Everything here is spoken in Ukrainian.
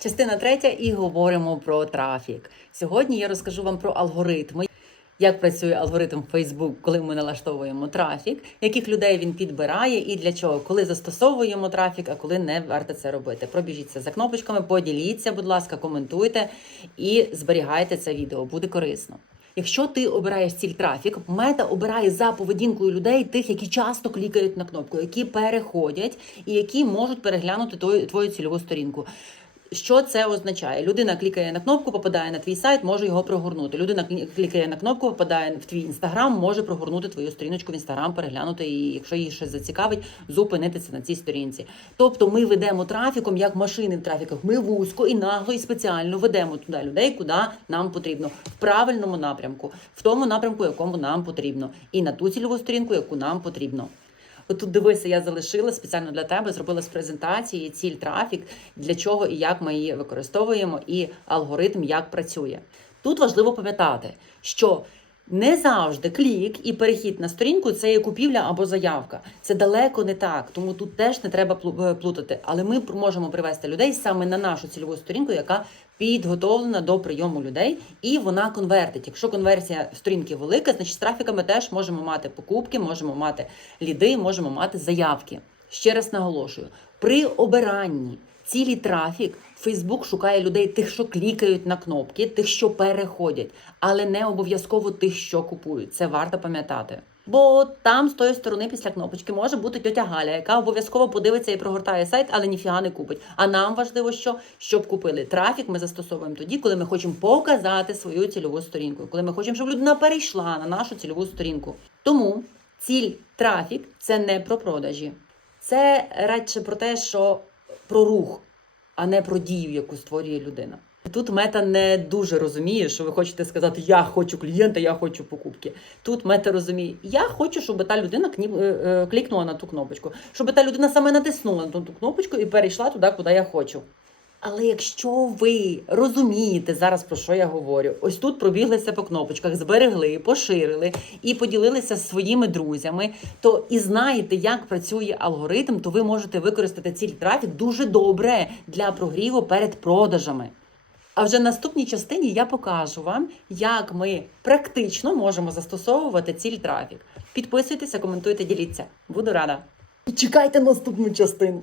Частина третя і говоримо про трафік. Сьогодні я розкажу вам про алгоритми. Як працює алгоритм Facebook, коли ми налаштовуємо трафік, яких людей він підбирає і для чого, коли застосовуємо трафік, а коли не варто це робити. Пробіжіться за кнопочками, поділіться, будь ласка, коментуйте і зберігайте це відео. Буде корисно. Якщо ти обираєш ціль трафік, мета обирає за поведінкою людей тих, які часто клікають на кнопку, які переходять і які можуть переглянути твою, цільову сторінку. Що це означає? Людина клікає на кнопку, попадає на твій сайт, може його прогорнути. Людина клікає на кнопку, попадає в твій інстаграм, може прогорнути твою сторіночку в інстаграм, переглянути і, якщо її щось зацікавить, зупинитися на цій сторінці. Тобто ми ведемо трафіком як машини в трафіках. Ми вузько і нагло і спеціально ведемо туди людей, куди нам потрібно, в правильному напрямку, в тому напрямку, якому нам потрібно, і на ту цільову сторінку, яку нам потрібно. Отут дивися, я залишила спеціально для тебе, зробила з презентації ціль трафік, для чого і як ми її використовуємо, і алгоритм як працює. Тут важливо пам'ятати, що не завжди клік і перехід на сторінку це є купівля або заявка. Це далеко не так, тому тут теж не треба е, плутати. Але ми можемо привести людей саме на нашу цільову сторінку, яка підготовлена до прийому людей, і вона конвертить. Якщо конверсія сторінки велика, значить з трафіками теж можемо мати покупки, можемо мати ліди, можемо мати заявки. Ще раз наголошую: при обиранні цілі трафік Фейсбук шукає людей, тих, що клікають на кнопки, тих, що переходять, але не обов'язково тих, що купують. Це варто пам'ятати. Бо там з тої сторони після кнопочки може бути тьотя Галя, яка обов'язково подивиться і прогортає сайт, але ніфіга не купить. А нам важливо, що щоб купили трафік, ми застосовуємо тоді, коли ми хочемо показати свою цільову сторінку, коли ми хочемо, щоб людина перейшла на нашу цільову сторінку. Тому ціль трафік це не про продажі, це радше про те, що про рух, а не про дію, яку створює людина. Тут мета не дуже розуміє, що ви хочете сказати Я хочу клієнта, я хочу покупки. Тут мета розуміє, я хочу, щоб та людина е, е, клікнула на ту кнопочку, щоб та людина саме натиснула на ту кнопочку і перейшла туди, куди я хочу. Але якщо ви розумієте зараз про що я говорю, ось тут пробіглися по кнопочках, зберегли, поширили і поділилися своїми друзями, то і знаєте, як працює алгоритм, то ви можете використати ціль трафік дуже добре для прогріву перед продажами. А вже в наступній частині я покажу вам, як ми практично можемо застосовувати ціль трафік. Підписуйтеся, коментуйте, діліться. Буду рада. Чекайте наступну частину.